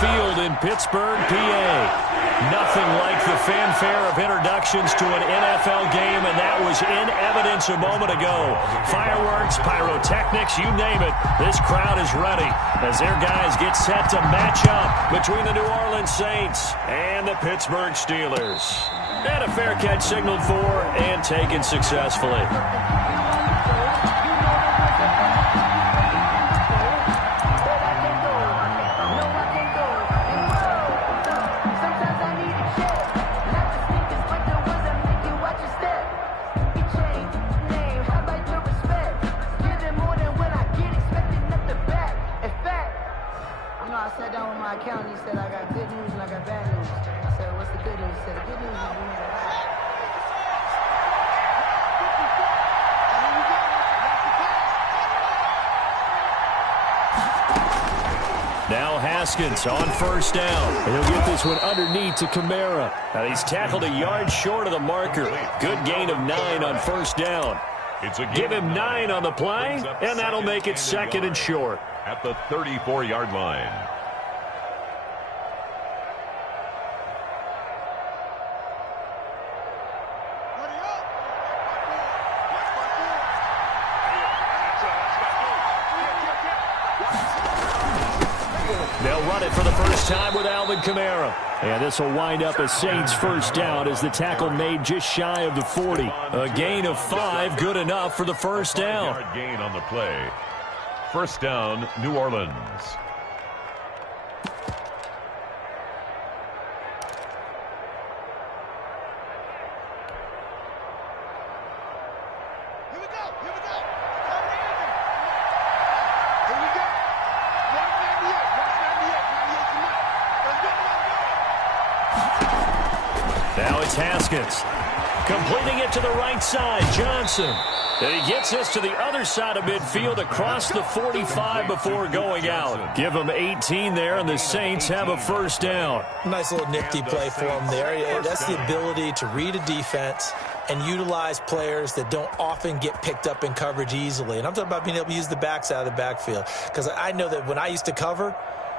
Field in Pittsburgh, PA. Nothing like the fanfare of introductions to an NFL game, and that was in evidence a moment ago. Fireworks, pyrotechnics, you name it. This crowd is ready as their guys get set to match up between the New Orleans Saints and the Pittsburgh Steelers. And a fair catch signaled for and taken successfully. Now Haskins on first down. And he'll get this one underneath to Kamara. Now he's tackled a yard short of the marker. Good gain of 9 on first down. Give him 9 on the play, and that'll make it second and short. At the 34-yard line. They'll run it for the first time with Alvin Kamara. And this will wind up a Saints first down as the tackle made just shy of the 40. A gain of 5, good enough for the first down. 5-yard gain on the play. First down, New Orleans. Now it's Haskins. Completing it to the right side, Johnson. And he gets this to the other side of midfield across the 45 before going out. Give them 18 there, and the Saints have a first down. Nice little nifty play for them there. That's the ability to read a defense and utilize players that don't often get picked up in coverage easily. And I'm talking about being able to use the backs out of the backfield. Because I know that when I used to cover,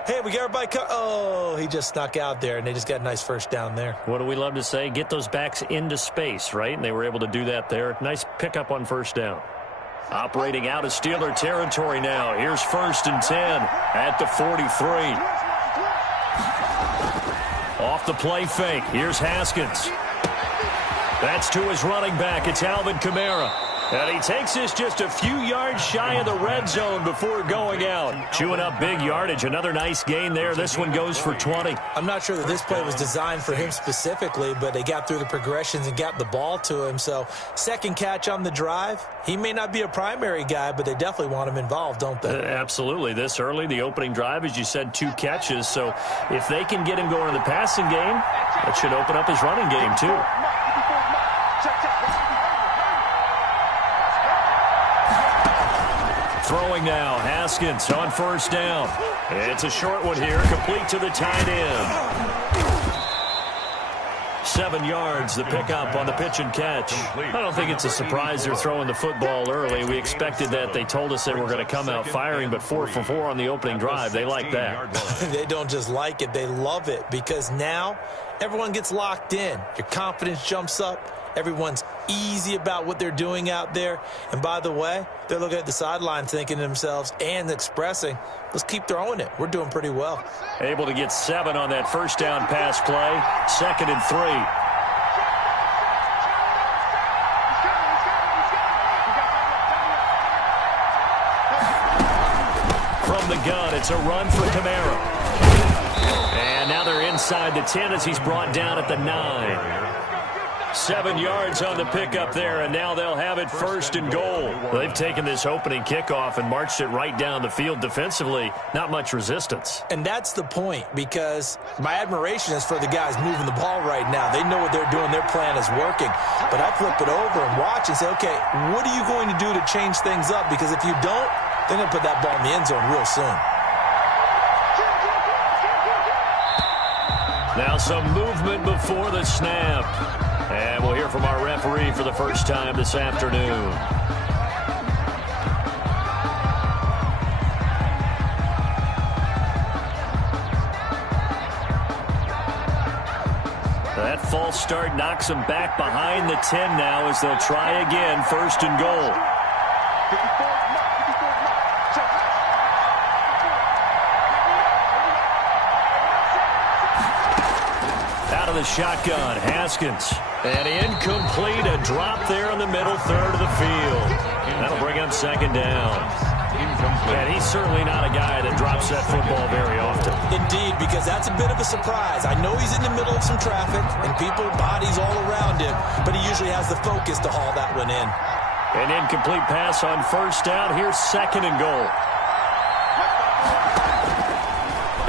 hey, we got everybody oh, he just snuck out there, and they just got a nice first down there. What do we love to say? Get those backs into space, right? And they were able to do that there. Nice pickup on first down. Operating out of Steeler territory now. Here's first and 10 at the 43. Off the play fake. Here's Haskins. That's to his running back. It's Alvin Kamara. And he takes this just a few yards shy of the red zone before going out. Chewing up big yardage. Another nice gain there. This one goes for 20. I'm not sure that this play was designed for him specifically, but they got through the progressions and got the ball to him. So second catch on the drive. He may not be a primary guy, but they definitely want him involved, don't they? Absolutely. This early, the opening drive, as you said, 2 catches. So if they can get him going in the passing game, that should open up his running game too. Throwing now, Haskins on first down. It's a short one here, complete to the tight end. 7 yards, the pickup on the pitch and catch. I don't think it's a surprise they're throwing the football early. We expected that. They told us they were going to come out firing, but 4 for 4 on the opening drive. They like that. They don't just like it, they love it, because now everyone gets locked in. Your confidence jumps up. Everyone's easy about what they're doing out there. And by the way, they're looking at the sideline thinking to themselves and expressing, let's keep throwing it. We're doing pretty well. Able to get 7 on that first down pass play. 2nd and 3. From the gun, it's a run for Kamara. And now they're inside the 10 as he's brought down at the 9. 7 yards on the pickup there, and now they'll have it first and goal. They've taken this opening kickoff and marched it right down the field defensively. Not much resistance. And that's the point, because my admiration is for the guys moving the ball right now. They know what they're doing. Their plan is working. But I flip it over and watch and say, okay, what are you going to do to change things up? Because if you don't, they're going to put that ball in the end zone real soon. Now some movement before the snap. And we'll hear from our referee for the first time this afternoon. That false start knocks them back behind the 10 now as they'll try again, 1st and goal. Out of the shotgun, Haskins. And incomplete, a drop there in the middle third of the field. That'll bring up 2nd down. And he's certainly not a guy that drops that football very often. Indeed, because that's a bit of a surprise. I know he's in the middle of some traffic and people, bodies all around him, but he usually has the focus to haul that one in. An incomplete pass on 1st down. Here's 2nd and goal.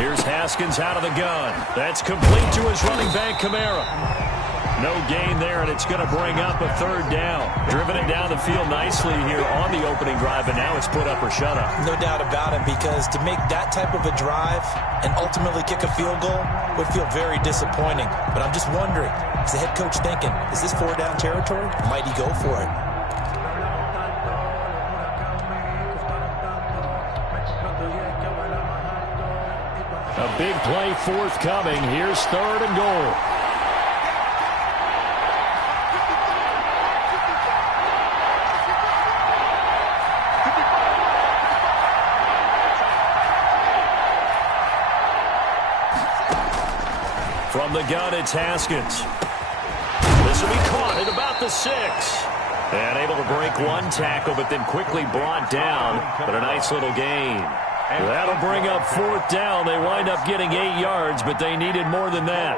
Here's Haskins out of the gun. That's complete to his running back, Kamara. No gain there, and it's going to bring up a 3rd down. Driven it down the field nicely here on the opening drive, and now it's put up or shut up. No doubt about it, because to make that type of a drive and ultimately kick a field goal would feel very disappointing. But I'm just wondering, is the head coach thinking, is this 4-down territory? Might he go for it? A big play forthcoming. Here's 3rd and goal. From the gun, it's Haskins. This will be caught at about the 6. And able to break one tackle, but then quickly brought down. But a nice little gain. That'll bring up 4th down. They wind up getting 8 yards, but they needed more than that.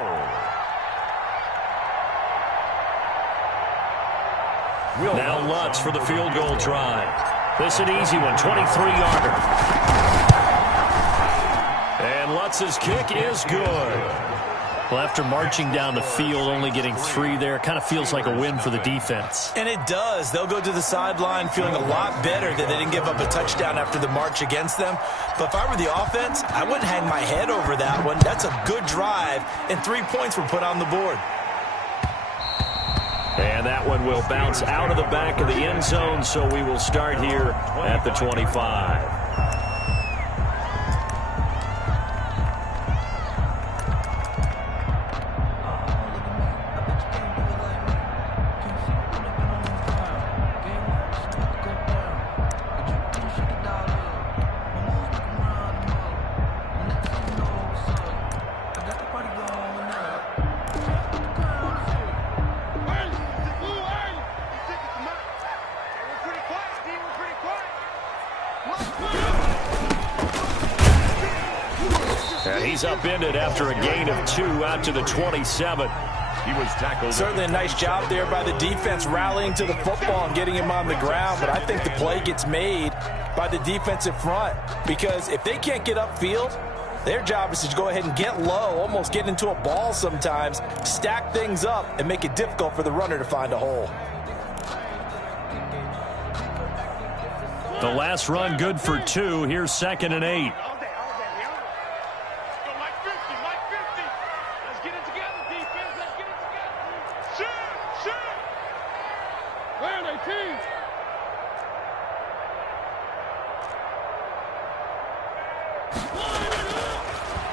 Now Lutz for the field goal try. This an easy one, 23-yarder. And Lutz's kick is good. Well, after marching down the field, only getting 3 there, kind of feels like a win for the defense. And it does. They'll go to the sideline feeling a lot better that they didn't give up a touchdown after the march against them. But if I were the offense, I wouldn't hang my head over that one. That's a good drive, and 3 points were put on the board. And that one will bounce out of the back of the end zone, so we will start here at the 25. And he's upended after a gain of 2 out to the 27. He was tackled. Certainly a nice job there by the defense rallying to the football and getting him on the ground. But I think the play gets made by the defensive front, because if they can't get upfield, their job is to go ahead and get low, almost get into a ball sometimes, stack things up, and make it difficult for the runner to find a hole. The last run good for 2. Here's 2nd and 8.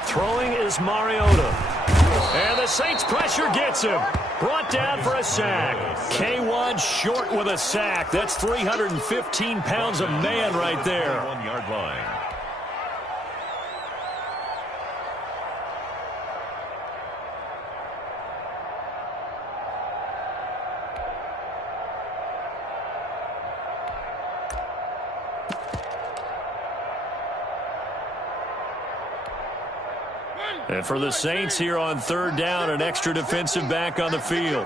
Throwing is Mariota. And the Saints pressure gets him. Brought down for a sack. K1 short with a sack. That's 315 pounds of man right there. 1-yard line. And for the Saints here on 3rd down, an extra defensive back on the field.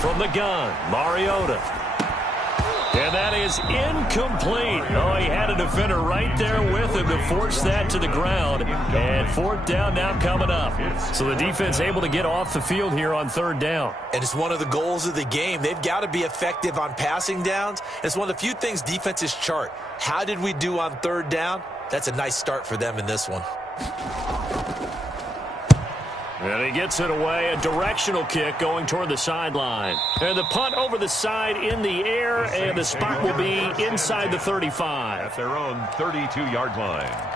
From the gun, Mariota. And that is incomplete. Oh, he had a defender right there with him to force that to the ground. And 4th down now coming up. So the defense able to get off the field here on 3rd down. And it's one of the goals of the game. They've got to be effective on passing downs. It's one of the few things defenses chart. How did we do on 3rd down? That's a nice start for them in this one. And he gets it away, a directional kick going toward the sideline. And the punt over the side in the air, and the spot will be inside the 35. At their own 32-yard line.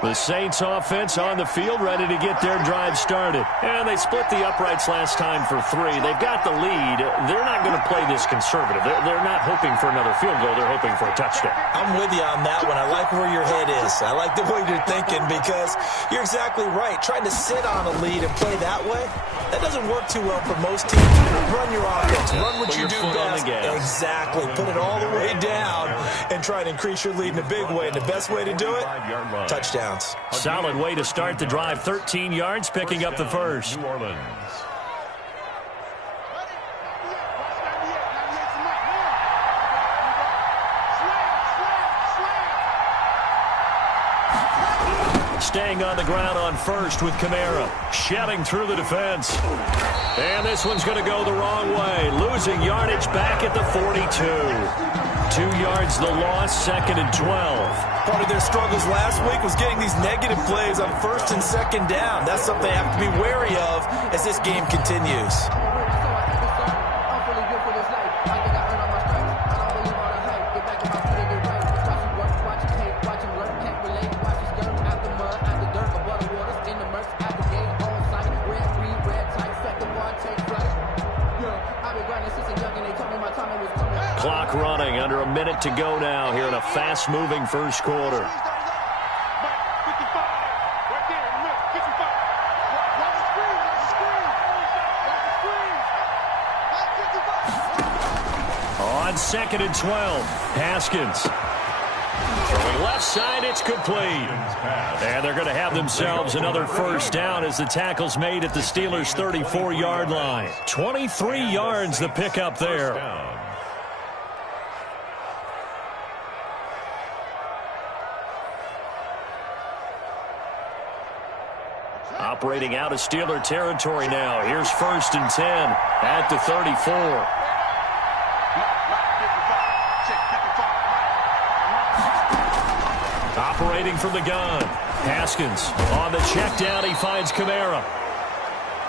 The Saints offense on the field, ready to get their drive started. And they split the uprights last time for 3. They've got the lead. They're not going to play this conservative. They're not hoping for another field goal. They're hoping for a touchdown. I'm with you on that one. I like where your head is. I like the way you're thinking because you're exactly right. Trying to sit on a lead and play that way, that doesn't work too well for most teams. Run your offense. Run what you do best. Exactly. Put it all the way down and try to increase your lead in a big way. And the best way to do it, touchdown. Solid way to start the drive. 13 yards, picking up the first. New Orleans. Staying on the ground on first with Kamara. Shedding through the defense. And this one's going to go the wrong way. Losing yardage back at the 42. 2 yards the loss, 2nd and 12. Part of their struggles last week was getting these negative plays on 1st and 2nd down. That's something they have to be wary of as this game continues. Clock running, under a minute to go now here in a fast-moving first quarter. On 2nd and 12, Haskins. Throwing left side, it's complete. And they're going to have themselves another first down as the tackle's made at the Steelers' 34-yard line. 23 yards the pickup there. Operating out of Steeler territory now. Here's 1st and 10 at the 34. Operating from the gun. Haskins on the check down. He finds Kamara.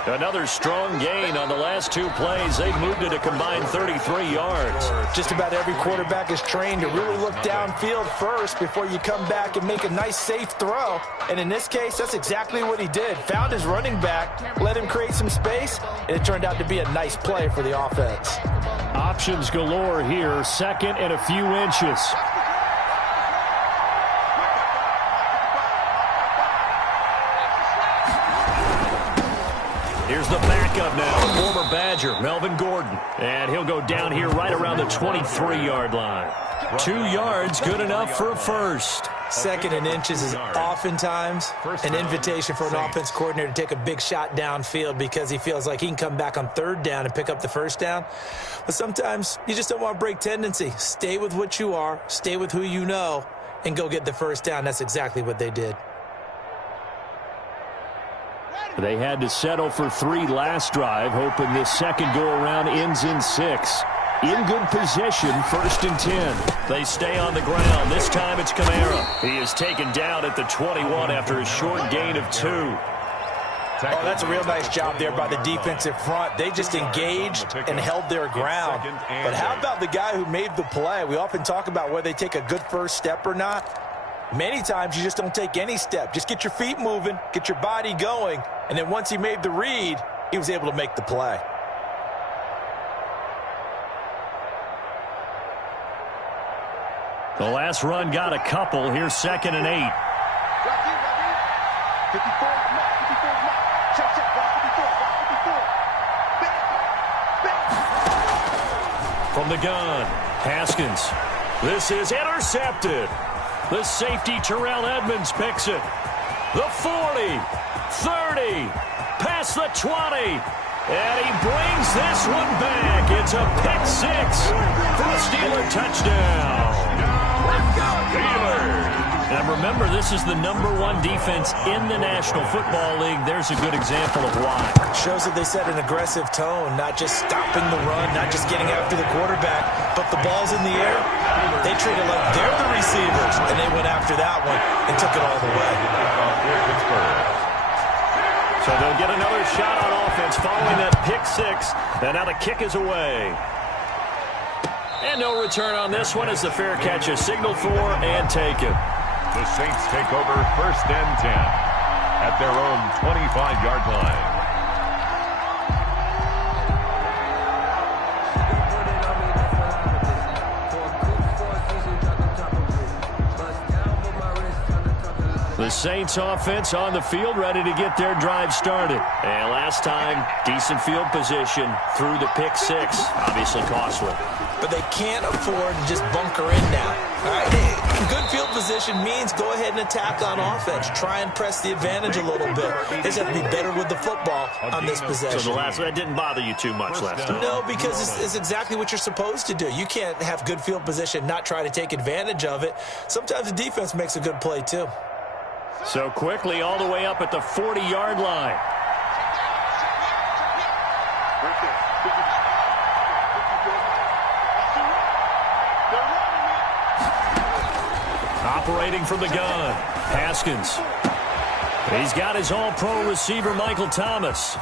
Another strong gain on the last 2 plays. They've moved it a combined 33 yards. Just about every quarterback is trained to really look downfield first before you come back and make a nice, safe throw. And in this case, that's exactly what he did. Found his running back, let him create some space, and it turned out to be a nice play for the offense. Options galore here. 2nd and a few inches. Here's the backup now, former Badger, Melvin Gordon. And he'll go down here right around the 23-yard line. 2 yards, good enough for a first. 2nd and inches is oftentimes an invitation for an offense coordinator to take a big shot downfield because he feels like he can come back on 3rd down and pick up the first down. But sometimes you just don't want to break tendency. Stay with what you are, stay with who you know, and go get the first down. That's exactly what they did. They had to settle for 3 last drive, hoping this second go-around ends in 6. In good position, 1st and 10. They stay on the ground. This time it's Kamara. He is taken down at the 21 after a short gain of 2. Oh, that's a real nice job there by the defensive front. They just engaged and held their ground. But how about the guy who made the play? We often talk about whether they take a good first step or not. Many times you just don't take any step. Just get your feet moving, get your body going, and then once he made the read, he was able to make the play. The last run got a couple. Here's 2nd and 8. From the gun, Haskins. This is intercepted. The safety, Terrell Edmonds, picks it. The 40, 30, past the 20. And he brings this one back. It's a pick 6 for a Steeler touchdown. And remember, this is the #1 defense in the National Football League. There's a good example of why. Shows that they set an aggressive tone, not just stopping the run, not just getting after the quarterback, but the ball's in the air. They treat it like they're the receivers, and they went after that one and took it all the way. So they'll get another shot on offense following that pick six. And now the kick is away. And no return on this one as the fair catch is signaled for and taken. The Saints take over 1st and 10 at their own 25-yard line. The Saints offense on the field, ready to get their drive started. And last time, decent field position through the pick six. Obviously costly. But they can't afford to just bunker in now. All right, good field position means go ahead and attack on offense. Try and press the advantage a little bit. They just have to be better with the football on this possession. So that didn't bother you too much last time? No, because it's exactly what you're supposed to do. You can't have good field position, not try to take advantage of it. Sometimes the defense makes a good play too. So quickly all the way up at the 40-yard line. Operating from the gun, Haskins. He's got his all-pro receiver, Michael Thomas.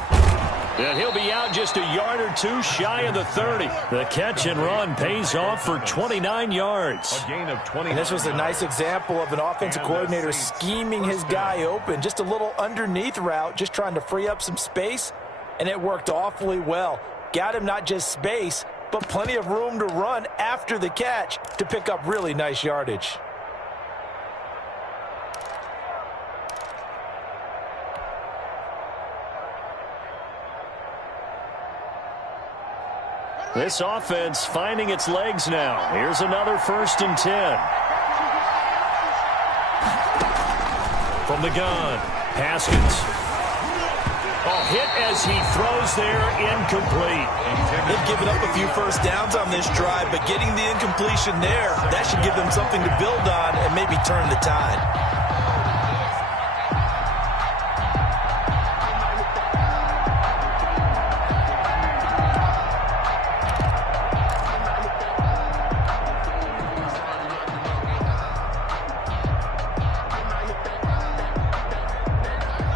And he'll be out just a yard or two shy of the 30. The catch and run pays off for 29 yards. A gain of 20. And this was a nice example of an offensive coordinator scheming his guy open. Just a little underneath route, just trying to free up some space, and it worked awfully well. Got him not just space, but plenty of room to run after the catch to pick up really nice yardage. This offense finding its legs now. Here's another 1st and 10. From the gun, Haskins. Hit as he throws there, incomplete. They've given up a few first downs on this drive, but getting the incompletion there, that should give them something to build on and maybe turn the tide.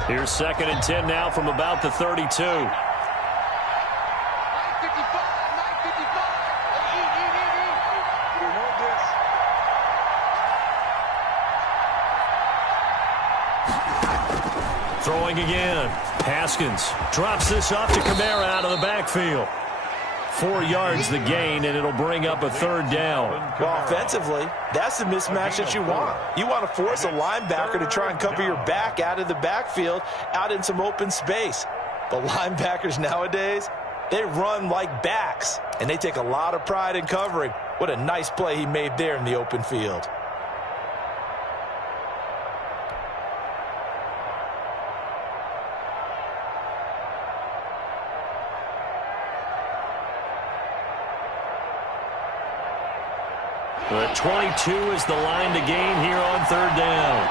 Here's 2nd and 10 now from about the 32. Throwing again. Haskins drops this off to Kamara out of the backfield. 4 yards the gain, and it'll bring up a 3rd down. Well, offensively, that's the mismatch that you want. You want to force a linebacker to try and cover your back out of the backfield, out in some open space. But linebackers nowadays, they run like backs, and they take a lot of pride in covering. What a nice play he made there in the open field. The 22 is the line to gain here on 3rd down.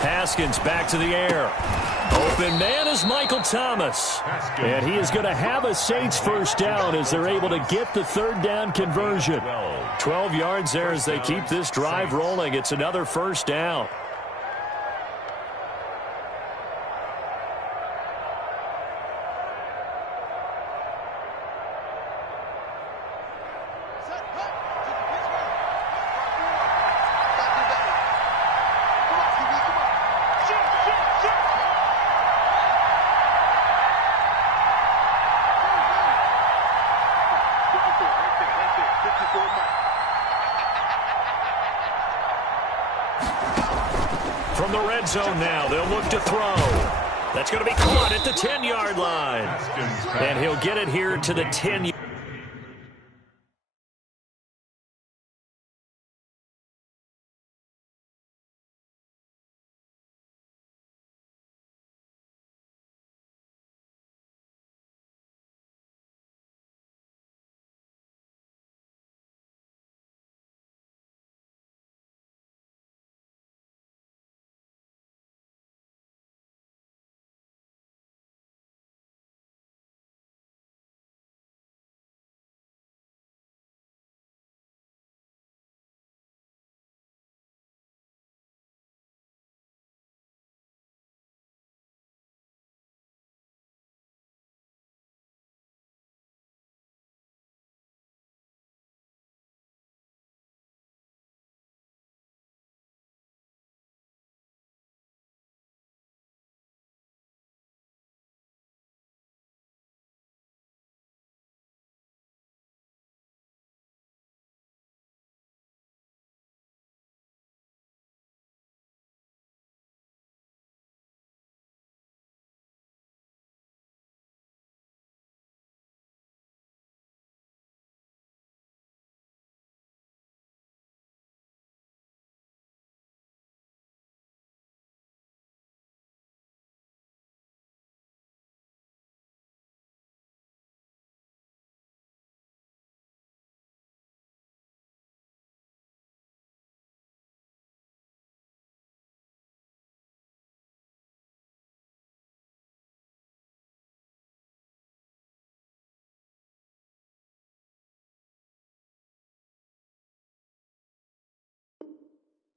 Haskins back to the air. Open man is Michael Thomas. And he is going to have a Saints 1st down as they're able to get the 3rd down conversion. 12 yards there as they keep this drive rolling. It's another 1st down. From the red zone now, they'll look to throw. That's going to be caught at the 10-yard line. And he'll get it here to the 10-yard line.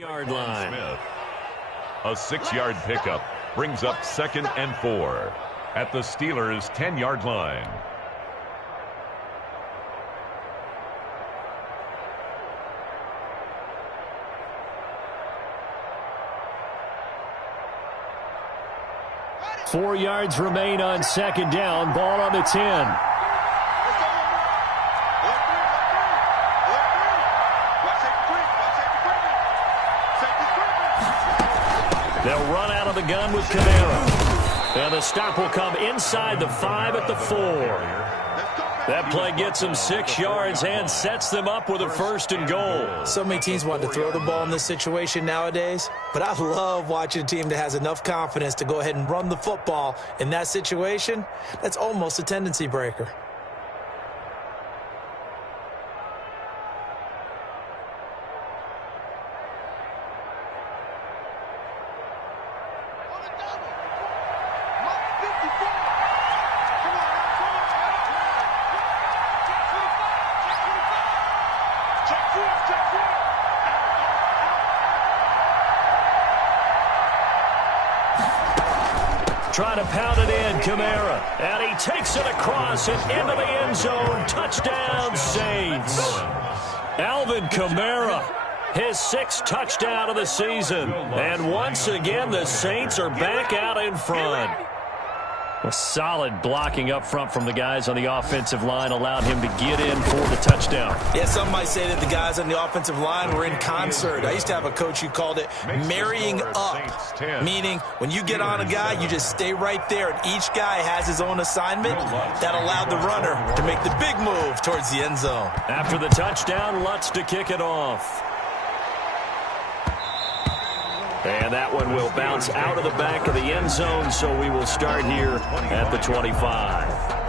Yard line. Smith. A 6-yard pickup brings up 2nd and 4 at the Steelers' 10-yard line. Four yards remain on 2nd down. Ball on the 10. They'll run out of the gun with Kamara. And the stop will come inside the 5 at the 4. That play gets them 6 yards and sets them up with a 1st and goal. So many teams want to throw the ball in this situation nowadays, but I love watching a team that has enough confidence to go ahead and run the football in that situation. That's almost a tendency breaker. Trying to pound it in, Kamara. And he takes it across and into the end zone. Touchdown, Saints. Alvin Kamara, his 6th touchdown of the season. And once again, the Saints are back out in front. A solid blocking up front from the guys on the offensive line allowed him to get in for the touchdown. Yeah, some might say that the guys on the offensive line were in concert. I used to have a coach who called it marrying up, meaning when you get on a guy, you just stay right there, and each guy has his own assignment. That allowed the runner to make the big move towards the end zone. After the touchdown, Lutz to kick it off. And that one will bounce out of the back of the end zone, so we will start here at the 25.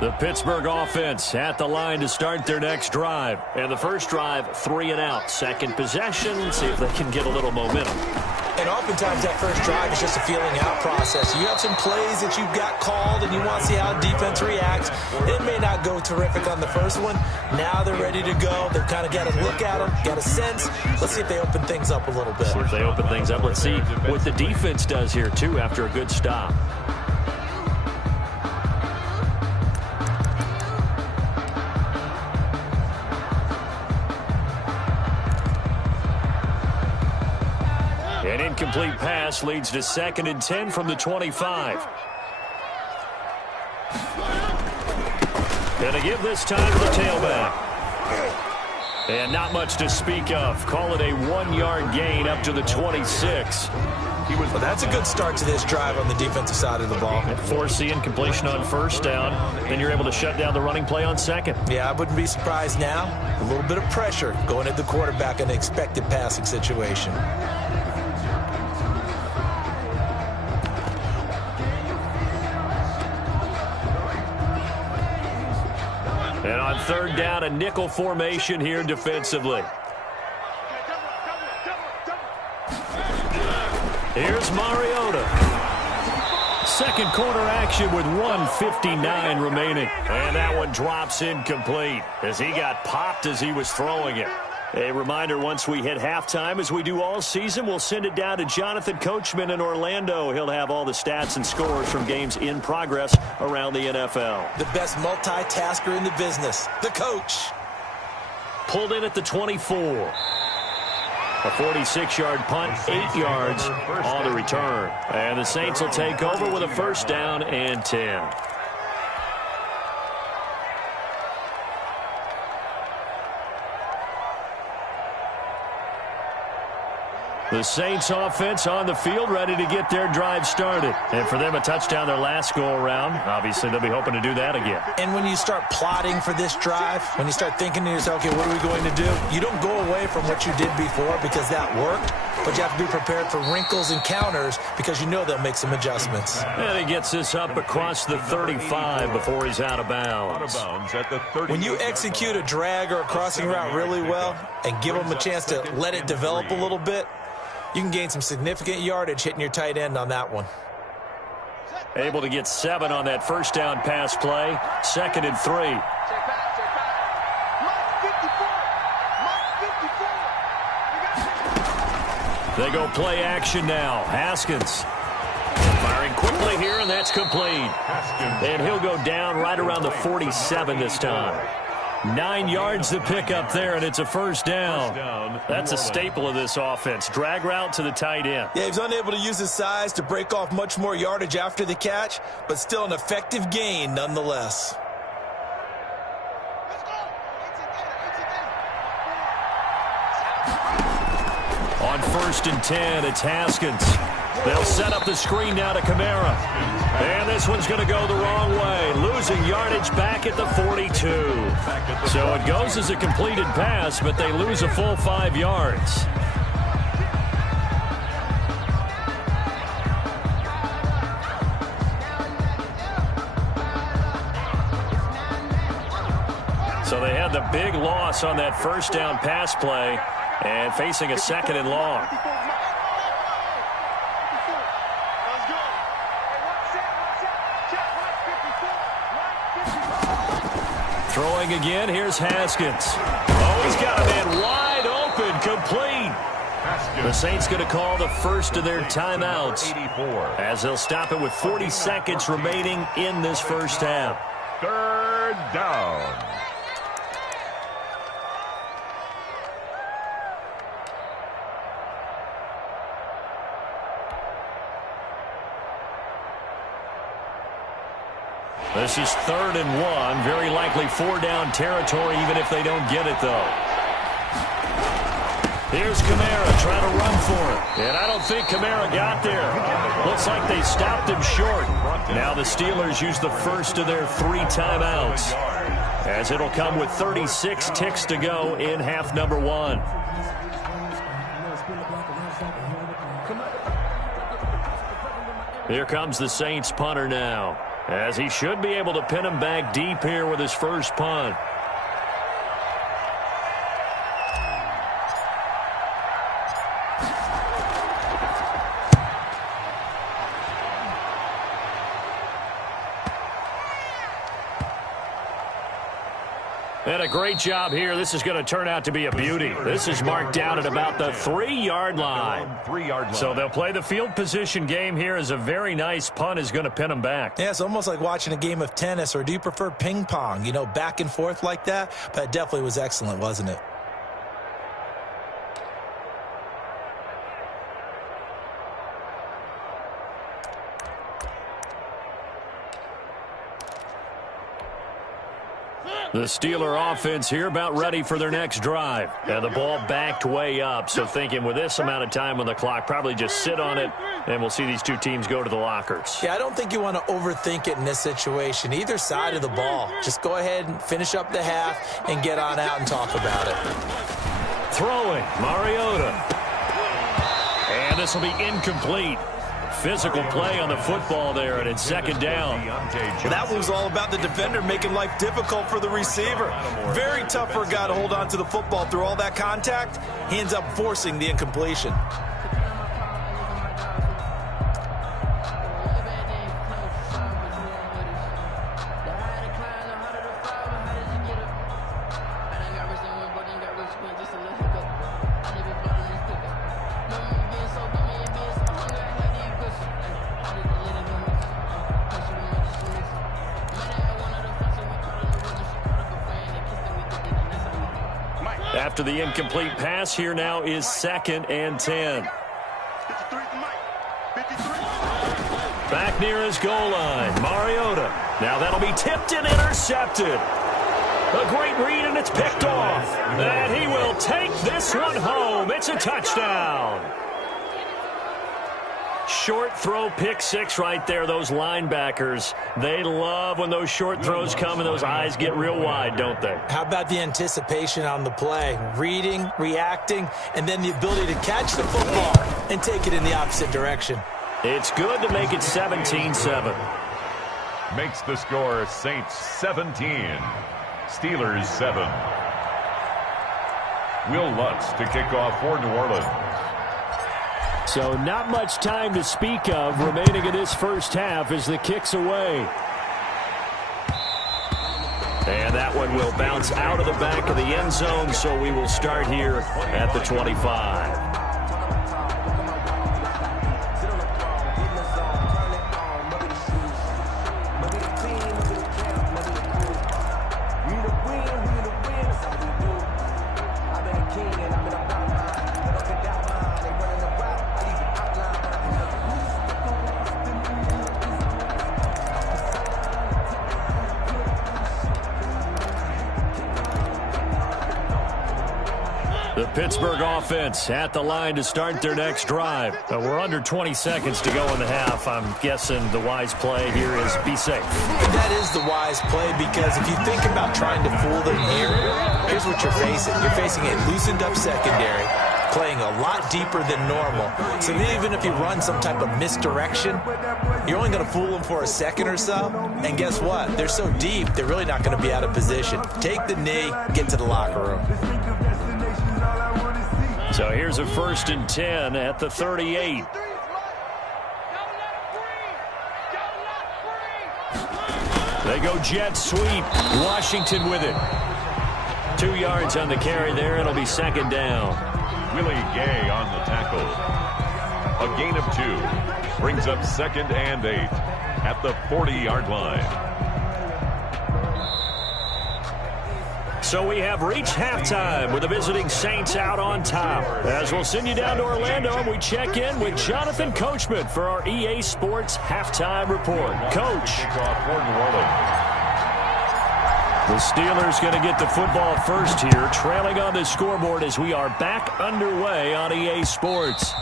The Pittsburgh offense at the line to start their next drive. And the first drive, 3 and out. Second possession, see if they can get a little momentum. And oftentimes that first drive is just a feeling out process. You have some plays that you've got called and you want to see how the defense reacts. It may not go terrific on the first one. Now they're ready to go. They've kind of got to look at them, got a sense. Let's see if they open things up a little bit. See if they open things up. Let's see what the defense does here, too, after a good stop. An incomplete pass leads to 2nd and 10 from the 25. And to give this time to the tailback. And not much to speak of. Call it a 1-yard gain up to the 26. Well, that's a good start to this drive on the defensive side of the ball. Forcing completion on first down. Then you're able to shut down the running play on second. Yeah, I wouldn't be surprised now. A little bit of pressure going at the quarterback in an expected passing situation. And on 3rd down, a nickel formation here defensively. Here's Mariota. Second quarter action with 1:59 remaining. And that one drops incomplete as he got popped as he was throwing it. A reminder, once we hit halftime, as we do all season, we'll send it down to Jonathan Coachman in Orlando. He'll have all the stats and scores from games in progress around the NFL. The best multitasker in the business, the coach. Pulled in at the 24. A 46-yard punt, 8 yards on the return. And the Saints will take over with a 1st down and 10. The Saints offense on the field, ready to get their drive started. And for them, a touchdown their last go-around. Obviously, they'll be hoping to do that again. And when you start plotting for this drive, when you start thinking to yourself, okay, what are we going to do? You don't go away from what you did before because that worked. but you have to be prepared for wrinkles and counters because you know they'll make some adjustments. And he gets this up across the 35 before he's out of bounds. When you execute a drag or a crossing route really well and give them a chance to let it develop a little bit, you can gain some significant yardage hitting your tight end on that one. Able to get 7 on that first down pass play. 2nd and 3. They go play action now. Haskins firing quickly here, and that's complete. And he'll go down right around the 47 this time. 9 yards to pick up there, and it's a first down. That's a staple of this offense. Drag route to the tight end. Yeah, he's unable to use his size to break off much more yardage after the catch, but still an effective gain nonetheless. On 1st and 10, it's Haskins. They'll set up the screen now to Kamara. And this one's going to go the wrong way, losing yardage back at the 42. So it goes as a completed pass, but they lose a full 5 yards. So they had the big loss on that first down pass play and facing a 2nd and long. Throwing again, here's Haskins. Oh, he's got a man wide open, complete. The Saints going to call the first of their timeouts as they'll stop it with 40 seconds remaining in this first half. 3rd down. This is 3rd and 1. Very likely 4-down territory, even if they don't get it, though. Here's Kamara trying to run for it. And I don't think Kamara got there. Looks like they stopped him short. Now the Steelers use the first of their 3 timeouts, as it'll come with 36 ticks to go in half number 1. Here comes the Saints punter now, as he should be able to pin him back deep here with his first punt. And a great job here. This is going to turn out to be a beauty. This is marked down at about the 3-yard line. So they'll play the field position game here as a very nice punt is going to pin them back. Yeah, it's almost like watching a game of tennis, or do you prefer ping pong? You know, back and forth like that? But it definitely was excellent, wasn't it? The Steeler offense here about ready for their next drive. And the ball backed way up, so thinking with this amount of time on the clock, probably just sit on it, and we'll see these two teams go to the lockers. Yeah, I don't think you want to overthink it in this situation. Either side of the ball. Just go ahead and finish up the half and get on out and talk about it. Throwing, Mariota. And this will be incomplete. Physical play on the football there, and it's 2nd down. That was all about the defender making life difficult for the receiver. Very tough for a guy to hold on to the football through all that contact. He ends up forcing the incompletion. After the incomplete pass, here now is 2nd and 10. Back near his goal line, Mariota. Now that'll be tipped and intercepted. A great read, and it's picked off. And he will take this one home. It's a touchdown. Short throw, pick six right there. Those linebackers, they love when those short throws come and those eyes get real wide, don't they? How about the anticipation on the play? Reading, reacting, and then the ability to catch the football and take it in the opposite direction. It's good to make it 17-7. Makes the score Saints 17, Steelers 7. Will Lutz to kick off for New Orleans. So not much time to speak of remaining in this first half as the kick's away. And that one will bounce out of the back of the end zone, so we will start here at the 25. The Pittsburgh offense at the line to start their next drive. We're under 20 seconds to go in the half. I'm guessing the wise play here is be safe. That is the wise play, because if you think about trying to fool them here, here's what you're facing. You're facing a loosened up secondary, playing a lot deeper than normal. So even if you run some type of misdirection, you're only going to fool them for a second or so. And guess what? They're so deep, they're really not going to be out of position. Take the knee, get to the locker room. So here's a 1st and 10 at the 38. They go jet sweep. Washington with it. 2 yards on the carry there. It'll be second down. Willie Gay on the tackle. A gain of 2. Brings up 2nd and 8 at the 40-yard line. So we have reached halftime with the visiting Saints out on top. As we'll send you down to Orlando, and we check in with Jonathan Coachman for our EA Sports Halftime Report. Coach. The Steelers going to get the football first here, trailing on the scoreboard as we are back underway on EA Sports.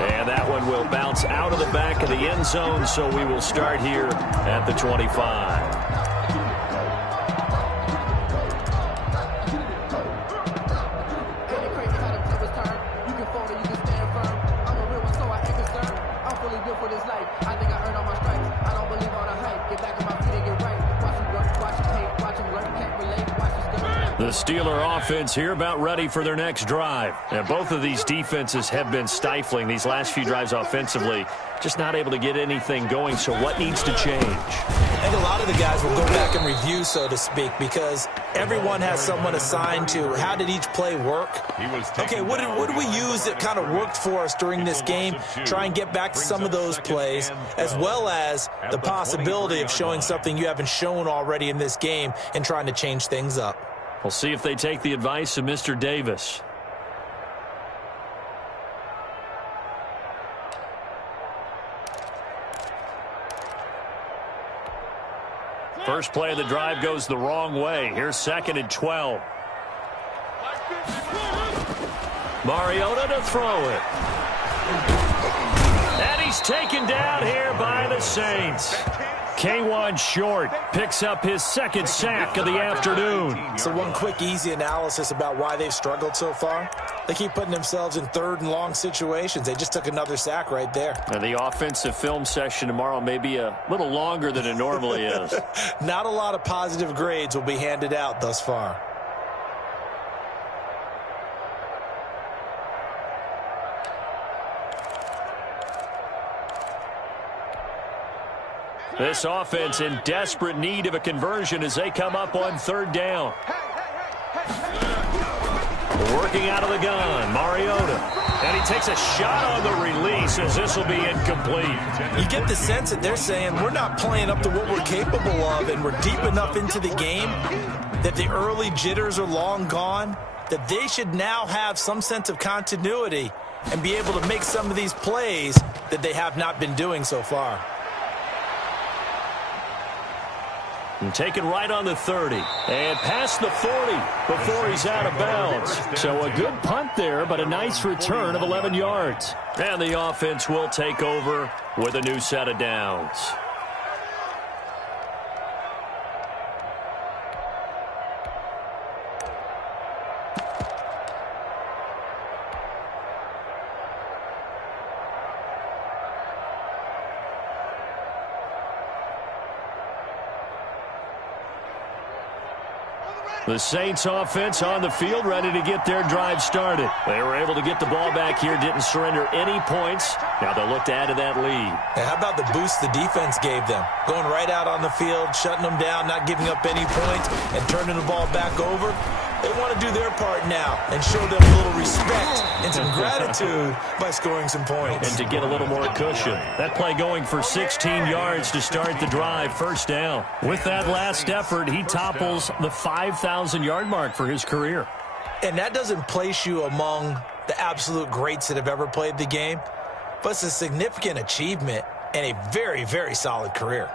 And that one will bounce out of the back of the end zone, so we will start here at the 25. The Steeler offense here about ready for their next drive. And both of these defenses have been stifling these last few drives offensively. Just not able to get anything going. So what needs to change? I think a lot of the guys will go back and review, so to speak, because everyone has someone assigned to how did each play work. Okay, what did we use that kind of worked for us during this game? Try and get back to some of those plays, as well as the possibility of showing something you haven't shown already in this game and trying to change things up. We'll see if they take the advice of Mr. Davis. First play of the drive goes the wrong way. Here's 2nd and 12. Mariota to throw it. And he's taken down here by the Saints. K'Wan Short picks up his 2nd sack of the afternoon. So one quick, easy analysis about why they've struggled so far. They keep putting themselves in 3rd and long situations. They just took another sack right there. And the offensive film session tomorrow may be a little longer than it normally is. Not a lot of positive grades will be handed out thus far. This offense in desperate need of a conversion as they come up on 3rd down. Working out of the gun, Mariota. And he takes a shot on the release as this will be incomplete. You get the sense that they're saying we're not playing up to what we're capable of, and we're deep enough into the game that the early jitters are long gone, that they should now have some sense of continuity and be able to make some of these plays that they have not been doing so far. And taken right on the 30. And past the 40 before he's out of bounds. So a good punt there, but a nice return of 11 yards. And the offense will take over with a new set of downs. The Saints offense on the field, ready to get their drive started. They were able to get the ball back here, didn't surrender any points. Now they'll look to add to that lead. And how about the boost the defense gave them? Going right out on the field, shutting them down, not giving up any points, and turning the ball back over. They want to do their part now and show them a little respect and some gratitude by scoring some points. And to get a little more cushion. That play going for 16 yards to start the drive, first down. With that last effort, he topples the 5,000-yard mark for his career. And that doesn't place you among the absolute greats that have ever played the game, but it's a significant achievement and a very, very solid career.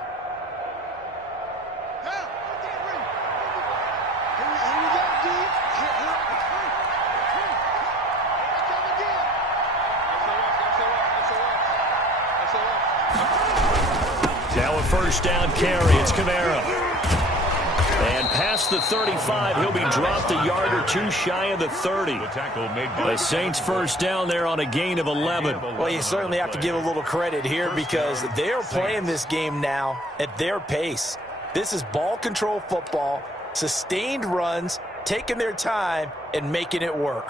Now a first down carry. It's Kamara. And past the 35, he'll be dropped a yard or two shy of the 30. The Saints first down there on a gain of 11. Well, you certainly have to give a little credit here because they're playing this game now at their pace. This is ball control football, sustained runs, taking their time, and making it work.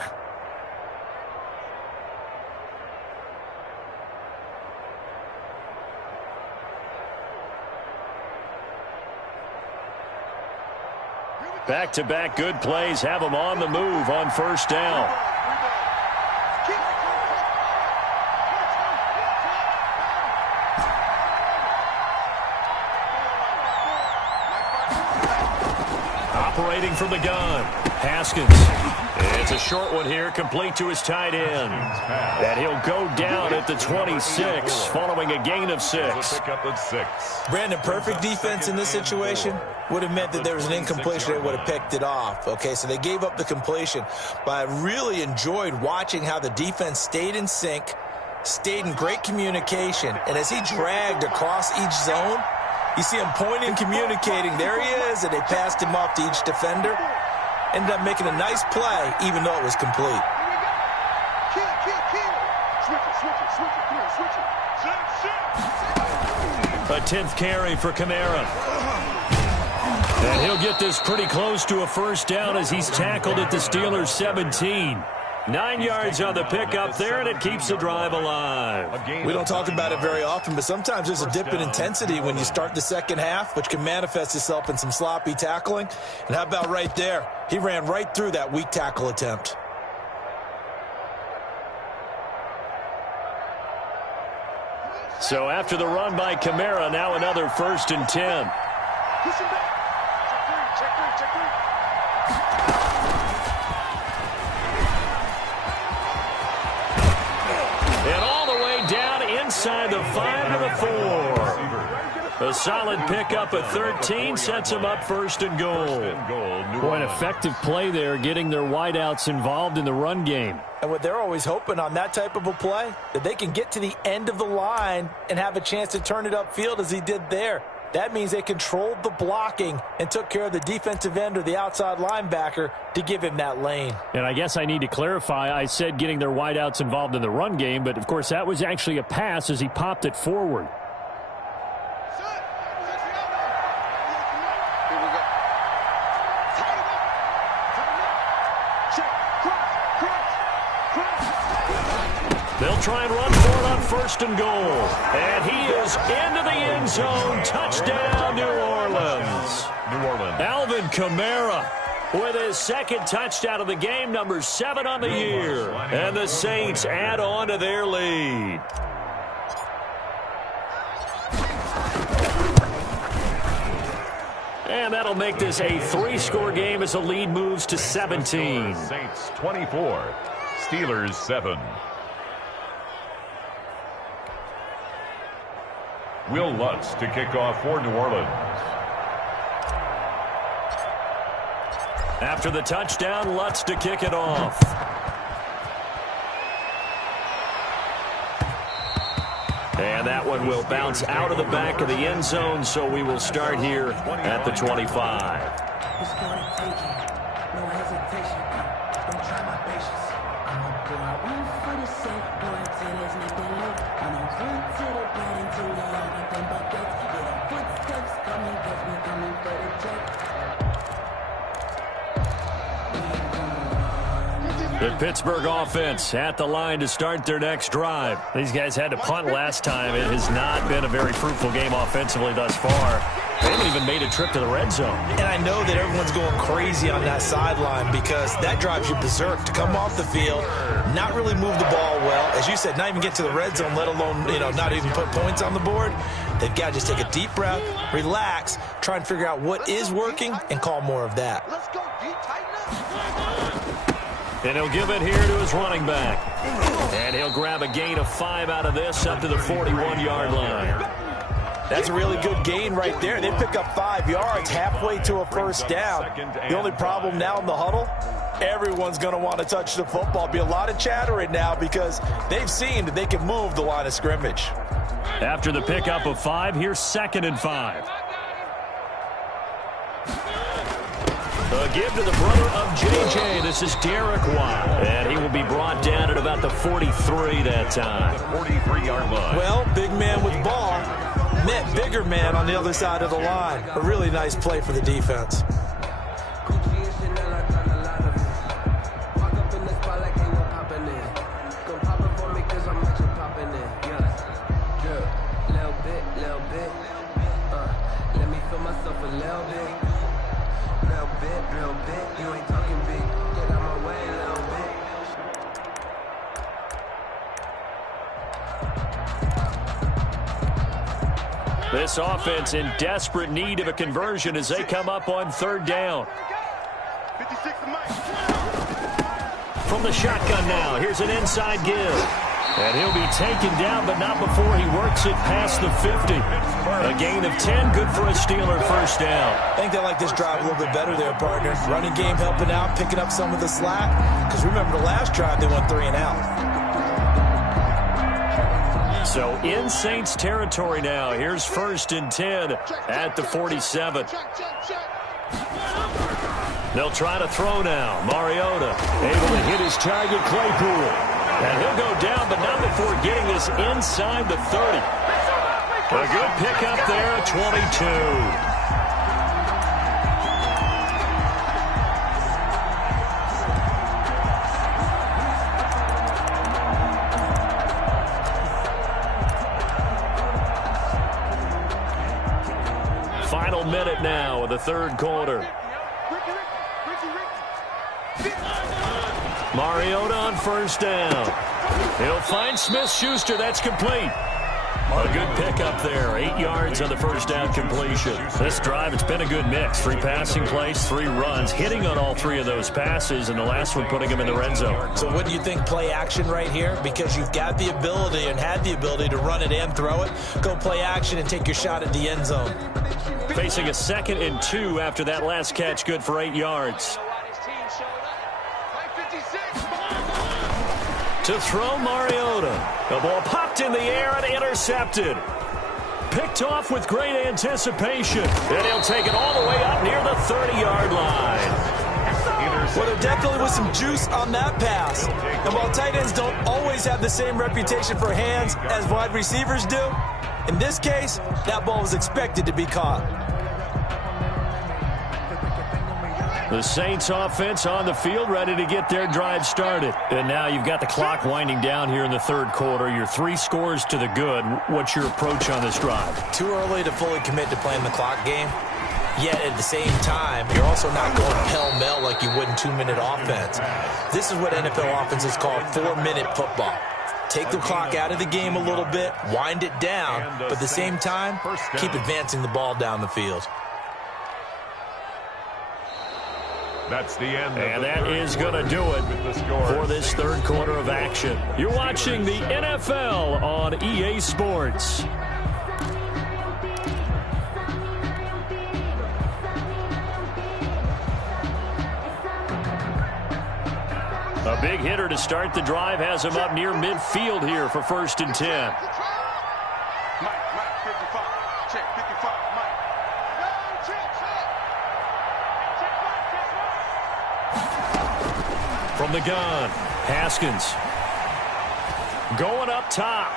Back-to-back good plays have them on the move on first down. Operating from the gun, Haskins. It's a short one here, complete to his tight end. And he'll go down at the 26, following a gain of 6. Brandon, perfect defense in this situation would have meant that there was an incompletion. They would have picked it off. Okay, so they gave up the completion. But I really enjoyed watching how the defense stayed in sync, stayed in great communication. And as he dragged across each zone, you see him pointing, communicating. There he is, and they passed him off to each defender. Ended up making a nice play, even though it was complete. A 10th carry for Kamara. And he'll get this pretty close to a first down as he's tackled at the Steelers' 17. 9 yards on the pickup there, and it keeps the drive alive. We don't talk about it very often, but sometimes there's a dip in intensity when you start the second half, which can manifest itself in some sloppy tackling. And how about right there? He ran right through that weak tackle attempt. So after the run by Kamara, now another 1st and 10. And all the way down inside the 5 to the 4. A solid pickup at 13 sets him up 1st and goal. Boy, an effective play there, getting their wideouts involved in the run game. And what they're always hoping on that type of a play, that they can get to the end of the line and have a chance to turn it upfield as he did there. That means they controlled the blocking and took care of the defensive end or the outside linebacker to give him that lane. And I guess I need to clarify, I said getting their wideouts involved in the run game, but of course that was actually a pass as he popped it forward. They'll try and run for it on 1st and goal. And he is into the end zone. Touchdown, New Orleans. Alvin Kamara with his 2nd touchdown of the game, number 7 on the year. And the Saints add on to their lead. And that'll make this a 3-score game as the lead moves to 17. Saints 24, Steelers 7. Will Lutz to kick off for New Orleans. After the touchdown, Lutz to kick it off. And that one will bounce out of the back of the end zone, so we will start here at the 25. The Pittsburgh offense at the line to start their next drive. These guys had to punt last time. It has not been a very fruitful game offensively thus far. They haven't even made a trip to the red zone. And I know that everyone's going crazy on that sideline because that drives you berserk to come off the field, not really move the ball well. As you said, not even get to the red zone, let alone, not even put points on the board. They've got to just take a deep breath, relax, try and figure out what is working, and call more of that. Let's go, D, tighten up. And he'll give it here to his running back. And he'll grab a gain of 5 out of this up to the 41-yard line. That's a really good gain right there. They pick up 5 yards halfway to a first down. The only problem now in the huddle, everyone's going to want to touch the football. Be a lot of chattering now because they've seen that they can move the line of scrimmage. After the pickup of 5, here's 2nd and 5. A give to the brother of J.J. This is Derek Watt. And he will be brought down at about the 43 that time. 43-yard line. Well, big man with ball met bigger man on the other side of the line. A really nice play for the defense. This offense in desperate need of a conversion as they come up on 3rd down. From the shotgun now, here's an inside give. And he'll be taken down, but not before he works it past the 50. A gain of 10, good for a Steeler first down. I think they like this drive a little bit better there, partner. Running game helping out, picking up some of the slack. Because remember the last drive, they went 3 and out. So in Saints territory now. Here's 1st and 10 at the 47. They'll try to throw now. Mariota able to hit his target, Claypool. And he'll go down, but not before getting this inside the 30. A good pickup there at 22. Minute now of the 3rd quarter. Mariota on 1st down. He'll find Smith-Schuster. That's complete. A good pickup there. 8 yards on the first down completion. This drive, it's been a good mix. 3 passing plays, 3 runs, hitting on all 3 of those passes, and the last one putting him in the red zone. So what do you think, play action right here? Because you've got the ability and had the ability to run it and throw it. Go play action and take your shot at the end zone. Facing a 2nd and 2 after that last catch, good for 8 yards. To throw Mariota. The ball popped in the air and intercepted. Picked off with great anticipation. And he'll take it all the way up near the 30-yard line. Well, there definitely was some juice on that pass. And while tight ends don't always have the same reputation for hands as wide receivers do, in this case, that ball was expected to be caught. The Saints offense on the field, ready to get their drive started. And now you've got the clock winding down here in the 3rd quarter. Your 3 scores to the good. What's your approach on this drive? Too early to fully commit to playing the clock game. Yet at the same time, you're also not going pell-mell like you would in 2-minute offense. This is what NFL offenses call 4-minute football. Take the clock out of the game a little bit, wind it down, but at the same time, keep advancing the ball down the field. That's the end. And that is going to do it for this 3rd quarter of action. You're watching the NFL on EA Sports. A big hitter to start the drive has him up near midfield here for 1st and 10. Mike, 55. Check, 55, Mike. No, check. From the gun, Haskins. Going up top.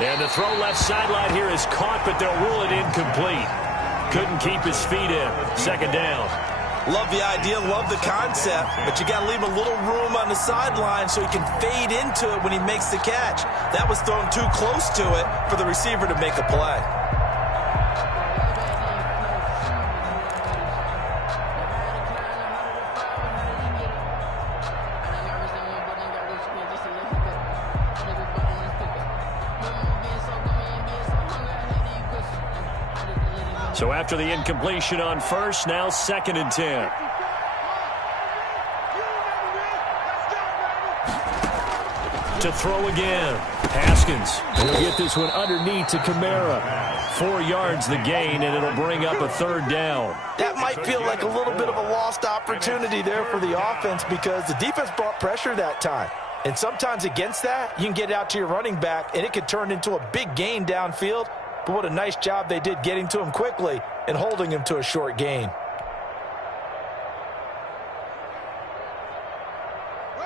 And the throw left sideline here is caught, but they'll rule it incomplete. Couldn't keep his feet in. 2nd down. Love the idea, love the concept, but you got to leave a little room on the sideline so he can fade into it when he makes the catch. That was thrown too close to it for the receiver to make a play. So after the incompletion on 1st, now 2nd and 10. To throw again. Haskins. He'll get this one underneath to Kamara. 4 yards the gain, and it'll bring up a 3rd down. That might feel like a little bit of a lost opportunity there for the offense because the defense brought pressure that time. And sometimes against that, you can get out to your running back, and it could turn into a big gain downfield. But what a nice job they did getting to him quickly and holding him to a short gain.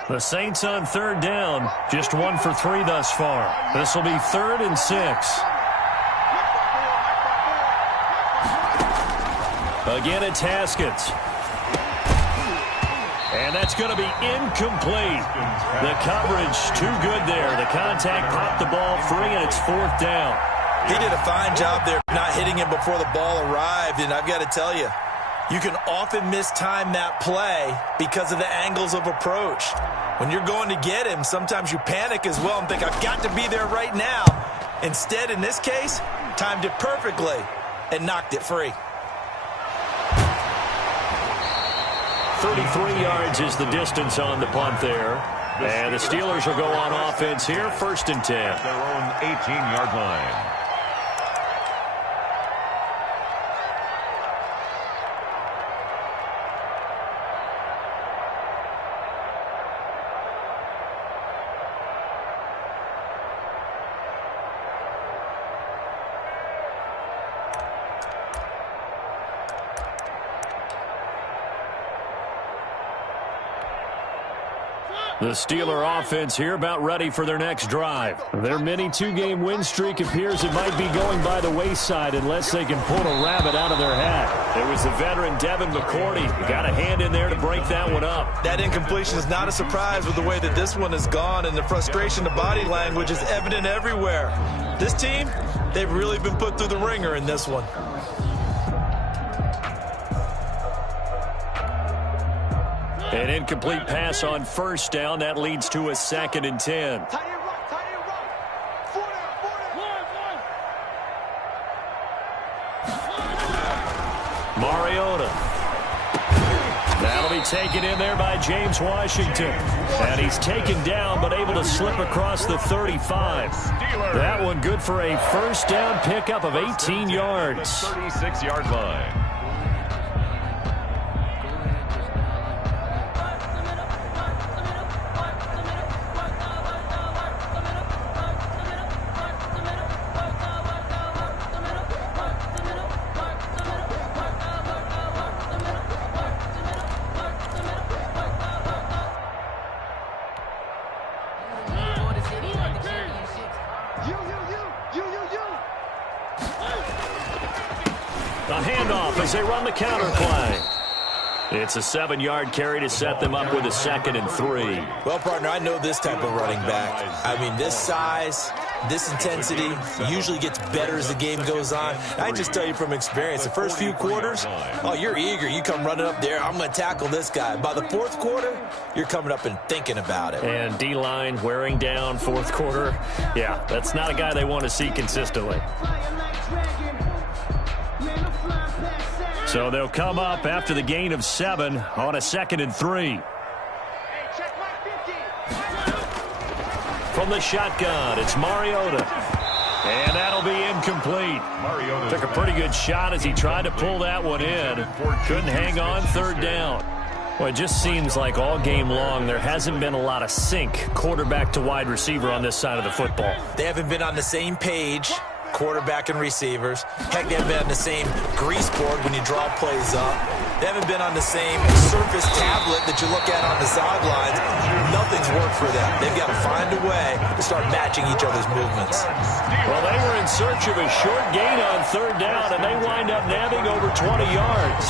The Saints on 3rd down, just 1 for 3 thus far. This will be 3rd and 6. Again, it's Haskins. And that's going to be incomplete. The coverage too good there. The contact popped the ball free, and it's 4th down. He did a fine job there not hitting him before the ball arrived, and I've got to tell you, you can often mistime that play because of the angles of approach. When you're going to get him, sometimes you panic as well and think, I've got to be there right now. Instead, in this case, timed it perfectly and knocked it free. 33 yards is the distance on the punt there. And the Steelers will go on offense here, 1st and 10. Their own 18-yard line. The Steeler offense here about ready for their next drive. Their mini 2-game win streak appears it might be going by the wayside unless they can pull a rabbit out of their hat. It was the veteran Devin McCourty who got a hand in there to break that one up. That incompletion is not a surprise with the way that this one has gone, and the frustration, the body language is evident everywhere. This team, they've really been put through the ringer in this one. An incomplete pass on 1st down. That leads to a 2nd and 10. Mariota. That'll be taken in there by James Washington. And he's taken down but able to slip across the 35. That one good for a 1st down pickup of 18 yards. 36-yard line. As they run the counter play. It's a 7-yard carry to set them up with a 2nd and 3. Well, partner, I know this type of running back. I mean, this size, this intensity usually gets better as the game goes on. I just tell you from experience, the first few quarters, oh, you're eager. You come running up there, I'm going to tackle this guy. By the 4th quarter, you're coming up and thinking about it. And D-line wearing down 4th quarter. Yeah, that's not a guy they want to see consistently. So they'll come up after the gain of 7 on a 2nd and 3. From the shotgun, it's Mariota. And that'll be incomplete. Mariota took a pretty good shot as he tried to pull that one in. Couldn't hang on 3rd down. Well, it just seems like all game long there hasn't been a lot of sync quarterback to wide receiver on this side of the football. They haven't been on the same page, quarterback and receivers. Heck, they haven't been on the same grease board when you draw plays up. They haven't been on the same Surface tablet that you look at on the sidelines. Nothing's worked for them. They've got to find a way to start matching each other's movements. Well, they were in search of a short gain on third down, and they wind up nabbing over 20 yards.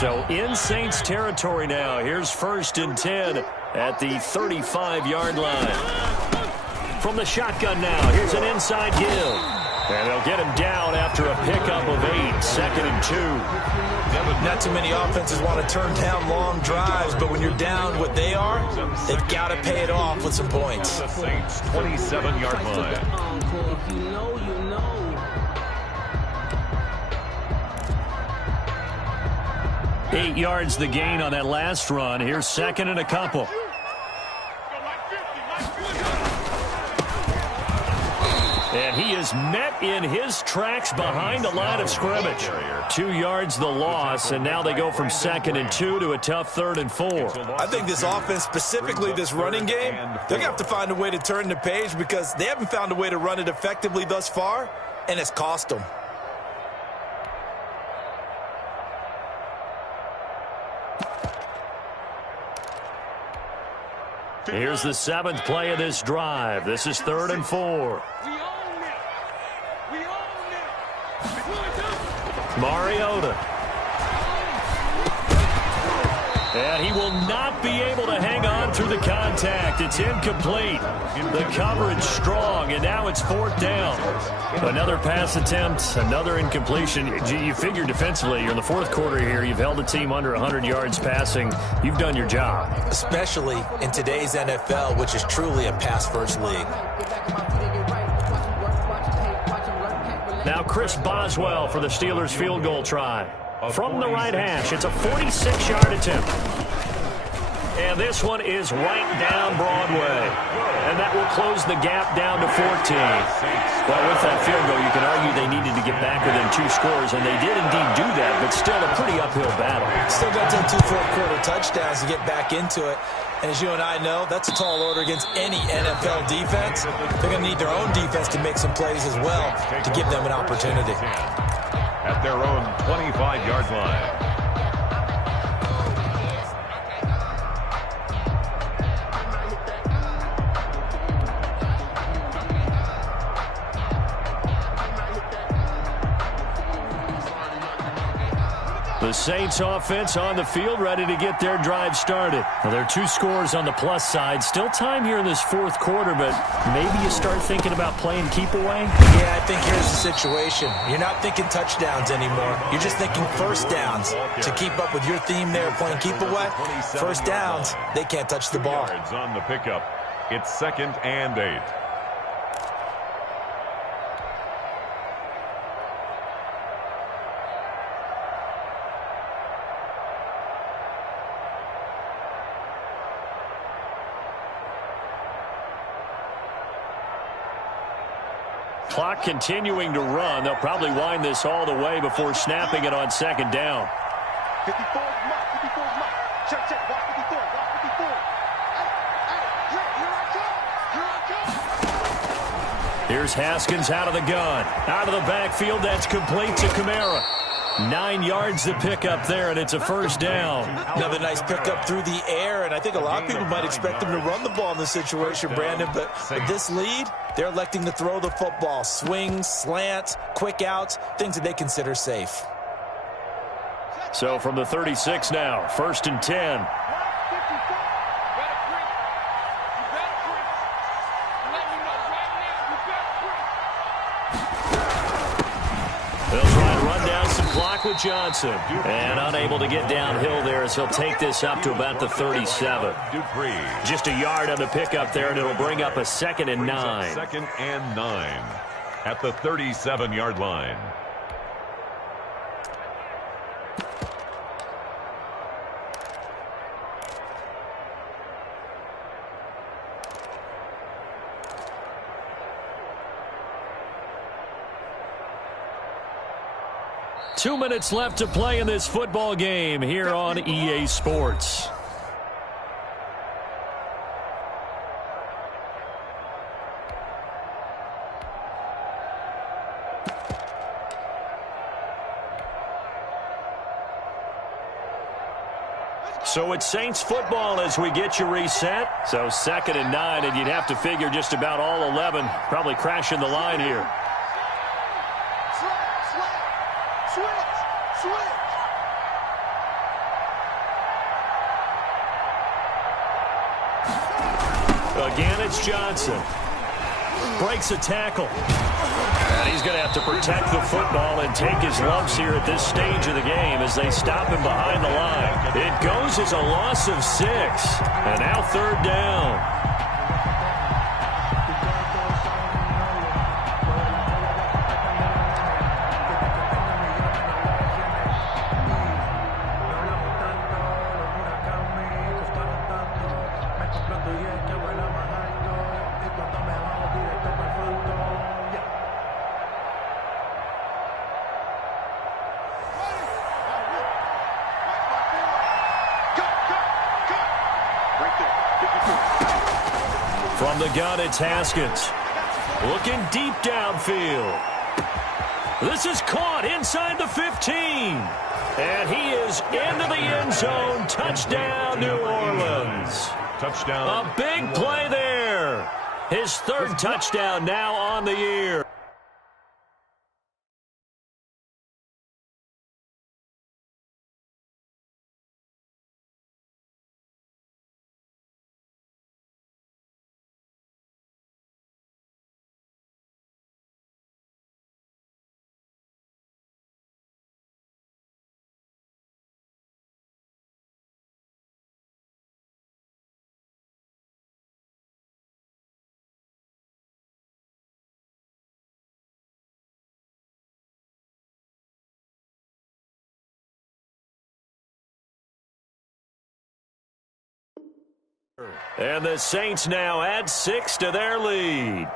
So in Saints territory now. Here's 1st and 10 at the 35-yard line. From the shotgun now, here's an inside give. And they'll get him down after a pickup of 8, 2nd and 2. Not too many offenses want to turn down long drives, but when you're down what they are, they've got to pay it off with some points. The Saints 27-yard line. 8 yards the gain on that last run. Here's 2nd and a couple. And he is met in his tracks behind the line of scrimmage. 2 yards the loss, and now they go from 2nd and 2 to a tough 3rd and 4. I think this offense, specifically this running game, they're going to have to find a way to turn the page because they haven't found a way to run it effectively thus far, and it's cost them. Here's the 7th play of this drive. This is 3rd and 4. Mariota. And he will not be able to hang on through the contact. It's incomplete. The coverage strong, and now it's 4th down. Another pass attempt, another incompletion. You figure defensively, you're in the 4th quarter here. You've held a team under 100 yards passing. You've done your job. Especially in today's NFL, which is truly a pass-first league. Now Chris Boswell for the Steelers field goal try. From the right hash, it's a 46-yard attempt. And this one is right down Broadway. And that will close the gap down to 14. Well, with that field goal, you can argue they needed to get back within 2 scores, and they did indeed do that, but still a pretty uphill battle. Still got to 2 fourth-quarter touchdowns to get back into it. And as you and I know, that's a tall order against any NFL defense. They're going to need their own defense to make some plays as well to give them an opportunity. At their own 25-yard line. The Saints offense on the field, ready to get their drive started. Well, there are 2 scores on the plus side. Still time here in this 4th quarter, but maybe you start thinking about playing keep away? Yeah, I think here's the situation. You're not thinking touchdowns anymore. You're just thinking first downs. To keep up with your theme there, playing keep away, first downs, they can't touch the ball. On the pickup, it's 2nd and 8. Clock continuing to run. They'll probably wind this all the way before snapping it on 2nd down. 54 is Mike. 54 is Mike. Check. Watch 54. Watch 54. Here I come. Here's Haskins out of the gun. Out of the backfield. That's complete to Kamara. 9 yards to pick up there, and it's a 1st down. Another nice pickup through the air, and I think a lot of people might expect them to run the ball in this situation, Brandon, but with this lead, they're electing to throw the football. Swings, slants, quick outs, things that they consider safe. So from the 36 now, 1st and 10. They'll try to run down some clock with Johnson. And unable to get downhill there as he'll take this up to about the 37. Just a yard on the pickup there, and it'll bring up a 2nd and 9. 2nd and 9 at the 37-yard line. 2 minutes left to play in this football game here on EA Sports. So it's Saints football as we get you reset. So 2nd and 9, and you'd have to figure just about all 11 probably crashing the line here. Again, it's Johnson. Breaks a tackle. And he's going to have to protect the football and take his lumps here at this stage of the game as they stop him behind the line. It goes as a loss of 6. And now 3rd down. From the gun, it's Haskins. Looking deep downfield. This is caught inside the 15. And he is into the end zone. Touchdown, New Orleans. Touchdown. A big play there. His 3rd touchdown now on the year. And the Saints now add 6 to their lead.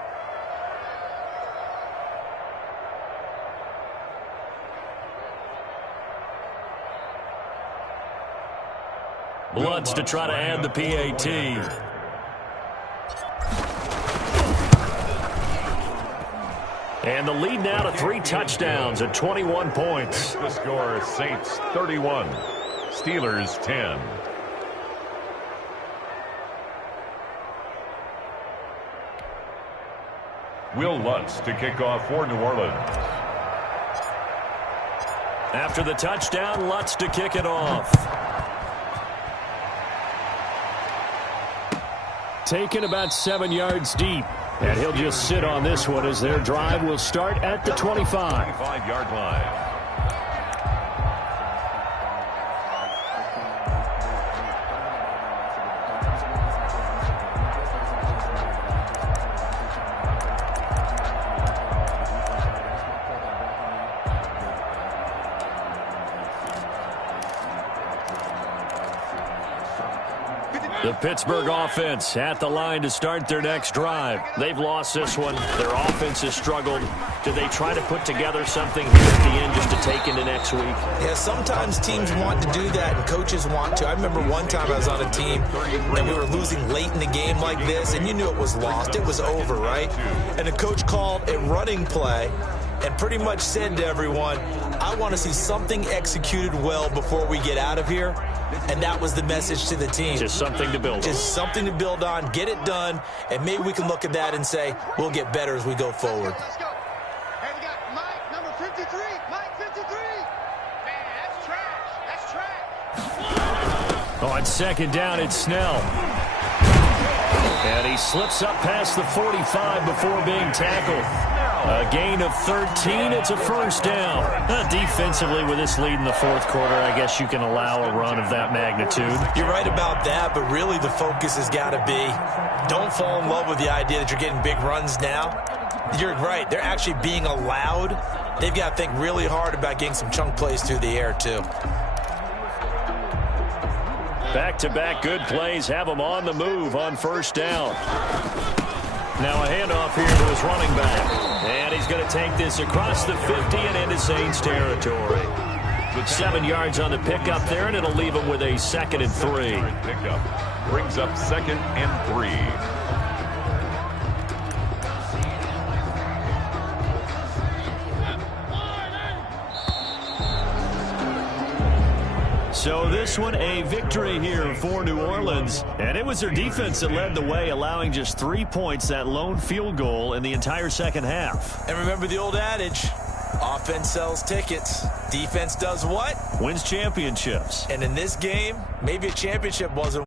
Lutz to try to add the PAT. And the lead now to 3 touchdowns at 21 points. The score is Saints 31, Steelers 10. Will Lutz to kick off for New Orleans. After the touchdown, Lutz to kick it off. Taken about 7 yards deep. And he'll just sit on this one as their drive will start at the 25. 25-yard line. The Pittsburgh offense at the line to start their next drive. They've lost this one. Their offense has struggled. Do they try to put together something here at the end just to take into next week? Yeah, sometimes teams want to do that and coaches want to. I remember one time I was on a team and we were losing late in the game like this, and you knew it was lost. It was over, right? And the coach called a running play and pretty much said to everyone, I want to see something executed well before we get out of here. And that was the message to the team. Just something to build on. Just something to build on, get it done, and maybe we can look at that and say, we'll get better as we go forward. Let's go. And we got Mike, number 53. Mike, 53. Man, that's trash. That's trash. On 2nd down, it's Snell. And he slips up past the 45 before being tackled. A gain of 13. It's a 1st down. Defensively, with this lead in the 4th quarter, I guess you can allow a run of that magnitude. You're right about that, but really the focus has got to be don't fall in love with the idea that you're getting big runs now. You're right. They're actually being allowed. They've got to think really hard about getting some chunk plays through the air, too. Back-to-back good plays have them on the move on 1st down. Now a handoff here to his running back. And he's going to take this across the 50 and into Saints territory. 7 yards on the pickup there, and it'll leave him with a 2nd and 3. Pickup brings up 2nd and 3. So this one a victory here for New Orleans. And it was their defense that led the way, allowing just 3 points, that lone field goal in the entire second half. And remember the old adage, offense sells tickets. Defense does what? Wins championships. And in this game, maybe a championship wasn't